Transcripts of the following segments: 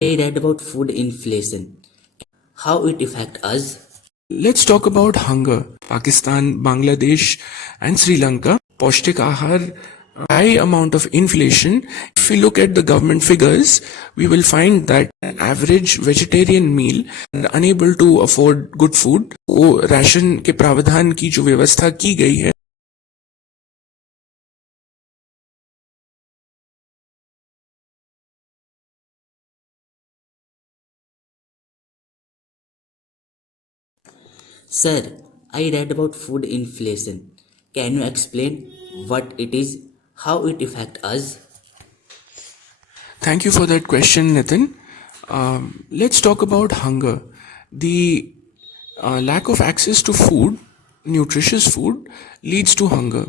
I read about food inflation, how it affects us. Let's talk about hunger. Pakistan, Bangladesh, and Sri Lanka. Paushtik Ahar, high amount of inflation. If we look at the government figures, we will find that an average vegetarian meal unable to afford good food, वो ration के प्रावधान की जो व्यवस्था की गई है Sir, I read about food inflation. Can you explain what it is, how it affects us? Thank you for that question, Nitin. Let's talk about hunger. The lack of access to food, nutritious food, leads to hunger.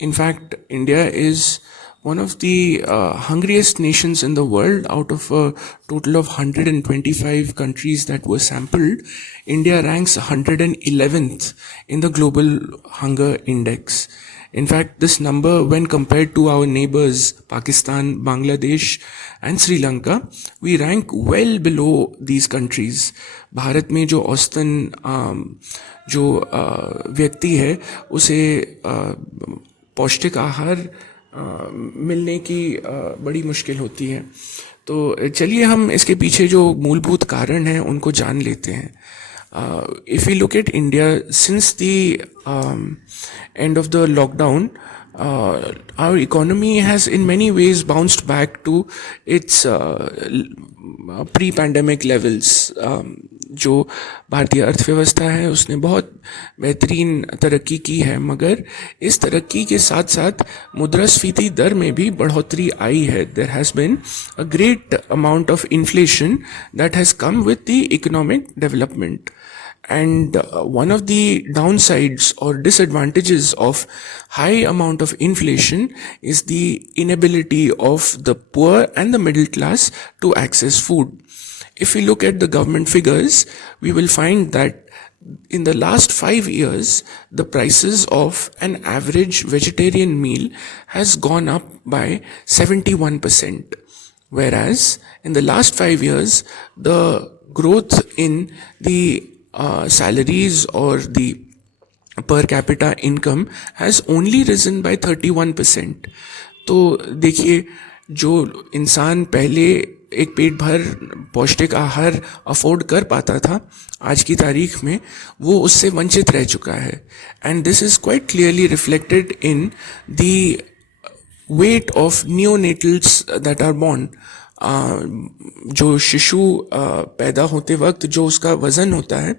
In fact, India is one of the hungriest nations in the world. Out of a total of 125 countries that were sampled, India ranks 111th in the global hunger index. In fact, this number, when compared to our neighbors, Pakistan, Bangladesh, and Sri Lanka, we rank well below these countries. Bharat में जो औसतन जो व्यक्ति है उसे पौष्टिक आहार मिलने की बड़ी मुश्किल होती है. तो चलिए हम इसके पीछे जो मूलभूत कारण हैं उनको जान लेते हैं. If we look at India, since the end of the lockdown, our economy has in many ways bounced back to its pre-pandemic levels. जो भारतीय अर्थव्यवस्था है उसने बहुत बेहतरीन तरक्की की है, मगर इस तरक्की के साथ साथ मुद्रास्फीति दर में भी बढ़ोतरी आई है. There has been a great amount of inflation that has come with the economic development. And one of the downsides or disadvantages of high amount of inflation is the inability of the poor and the middle class to access food. If we look at the government figures, we will find that in the last 5 years, the prices of an average vegetarian meal has gone up by 71%. Whereas in the last 5 years, the growth in the salaries or the per capita income has only risen by 31%. तो देखिए, जो इंसान पहले एक पेट भर पौष्टिक आहार afford कर पाता था, आज की तारीख में वो उससे वंचित रह चुका है. And this is quite clearly reflected in the weight of neonatals that are born. जो शिशु पैदा होते वक्त जो उसका वज़न होता है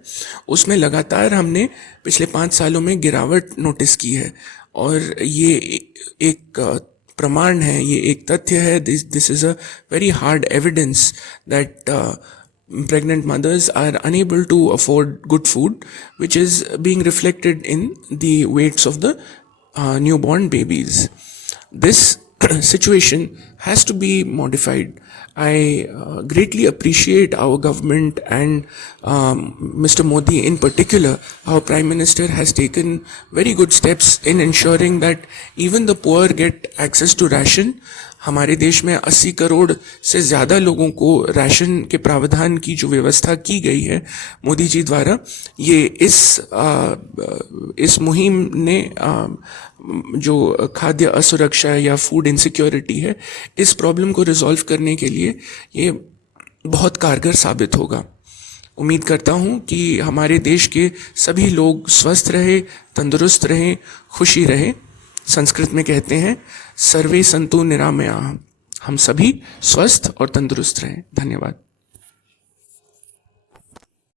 उसमें लगातार हमने पिछले 5 सालों में गिरावट नोटिस की है. और ये एक प्रमाण है, ये एक तथ्य है. This is a very hard evidence that pregnant mothers are unable to afford good food, which is being reflected in the weights of the newborn babies. This situation has to be modified. I greatly appreciate our government and Mr. Modi in particular. Our Prime Minister has taken very good steps in ensuring that even the poor get access to ration. हमारे देश में 80 करोड़ से ज़्यादा लोगों को ration के प्रावधान की जो व्यवस्था की गई है मोदी जी द्वारा, ये इस मुहिम ने जो खाद्य असुरक्षा या फूड इनसिक्योरिटी है, इस प्रॉब्लम को रिजॉल्व करने के लिए ये बहुत कारगर साबित होगा. उम्मीद करता हूँ कि हमारे देश के सभी लोग स्वस्थ रहे, तंदुरुस्त रहें, खुशी रहे. संस्कृत में कहते हैं सर्वे संतु निरामयाः. हम सभी स्वस्थ और तंदुरुस्त रहें. धन्यवाद.